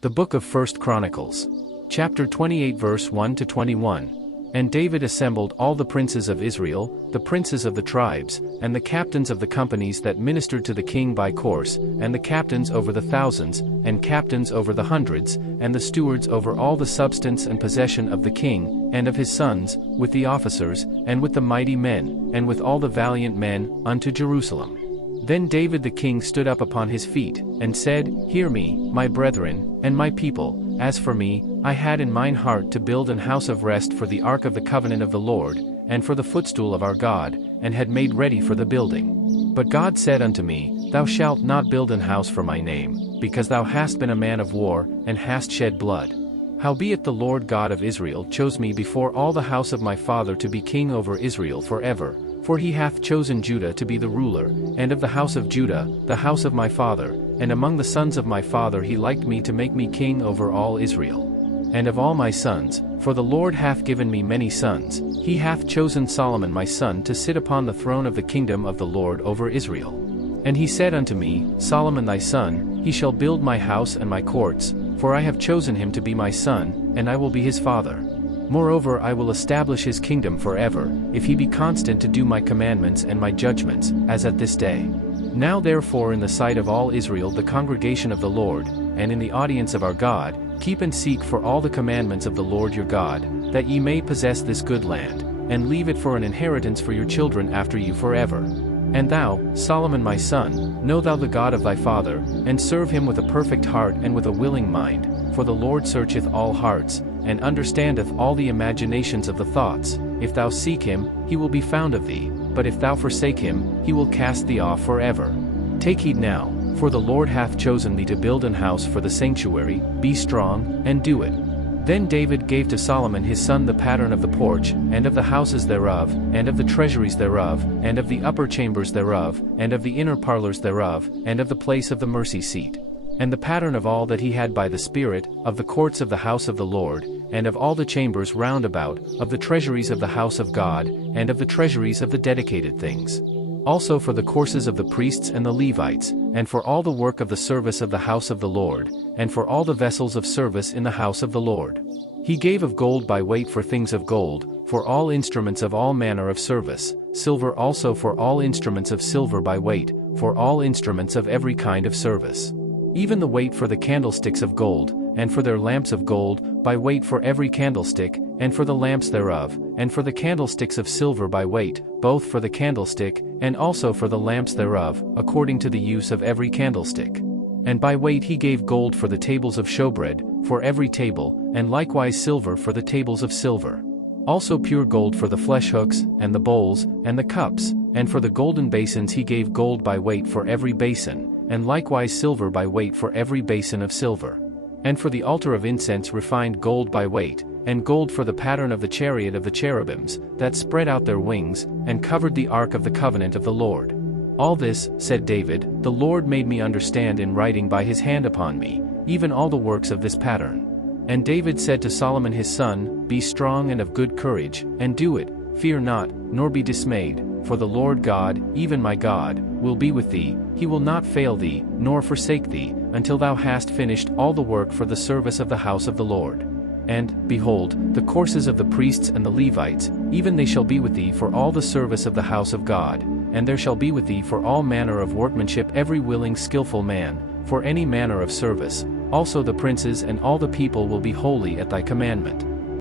The book of 1 Chronicles. Chapter 28 verse 1 to 21. And David assembled all the princes of Israel, the princes of the tribes, and the captains of the companies that ministered to the king by course, and the captains over the thousands, and captains over the hundreds, and the stewards over all the substance and possession of the king, and of his sons, with the officers, and with the mighty men, and with all the valiant men, unto Jerusalem. Then David the king stood up upon his feet, and said, Hear me, my brethren, and my people. As for me, I had in mine heart to build an house of rest for the ark of the covenant of the Lord, and for the footstool of our God, and had made ready for the building. But God said unto me, Thou shalt not build an house for my name, because thou hast been a man of war, and hast shed blood. Howbeit the Lord God of Israel chose me before all the house of my father to be king over Israel forever. For he hath chosen Judah to be the ruler, and of the house of Judah, the house of my father, and among the sons of my father he liked me to make me king over all Israel. And of all my sons, for the Lord hath given me many sons, he hath chosen Solomon my son to sit upon the throne of the kingdom of the Lord over Israel. And he said unto me, Solomon thy son, he shall build my house and my courts, for I have chosen him to be my son, and I will be his father. Moreover I will establish his kingdom forever, if he be constant to do my commandments and my judgments, as at this day. Now therefore in the sight of all Israel the congregation of the Lord, and in the audience of our God, keep and seek for all the commandments of the Lord your God, that ye may possess this good land, and leave it for an inheritance for your children after you forever. And thou, Solomon my son, know thou the God of thy father, and serve him with a perfect heart and with a willing mind, for the Lord searcheth all hearts, and understandeth all the imaginations of the thoughts. If thou seek him, he will be found of thee, but if thou forsake him, he will cast thee off forever. Take heed now, for the Lord hath chosen thee to build an house for the sanctuary. Be strong, and do it. Then David gave to Solomon his son the pattern of the porch, and of the houses thereof, and of the treasuries thereof, and of the upper chambers thereof, and of the inner parlors thereof, and of the place of the mercy seat. And the pattern of all that he had by the Spirit, of the courts of the house of the Lord, and of all the chambers round about, of the treasuries of the house of God, and of the treasuries of the dedicated things. Also for the courses of the priests and the Levites, and for all the work of the service of the house of the Lord, and for all the vessels of service in the house of the Lord. He gave of gold by weight for things of gold, for all instruments of all manner of service, silver also for all instruments of silver by weight, for all instruments of every kind of service. Even the weight for the candlesticks of gold, and for their lamps of gold, by weight for every candlestick, and for the lamps thereof, and for the candlesticks of silver by weight, both for the candlestick, and also for the lamps thereof, according to the use of every candlestick. And by weight he gave gold for the tables of showbread, for every table, and likewise silver for the tables of silver. Also pure gold for the flesh hooks, and the bowls, and the cups, and for the golden basins he gave gold by weight for every basin, and likewise silver by weight for every basin of silver. And for the altar of incense refined gold by weight, and gold for the pattern of the chariot of the cherubims, that spread out their wings, and covered the ark of the covenant of the Lord. All this, said David, the Lord made me understand in writing by his hand upon me, even all the works of this pattern. And David said to Solomon his son, Be strong and of good courage, and do it, fear not, nor be dismayed, for the Lord God, even my God, will be with thee. He will not fail thee, nor forsake thee, until thou hast finished all the work for the service of the house of the Lord. And, behold, the courses of the priests and the Levites, even they shall be with thee for all the service of the house of God, and there shall be with thee for all manner of workmanship every willing skillful man, for any manner of service. Also the princes and all the people will be holy at thy commandment.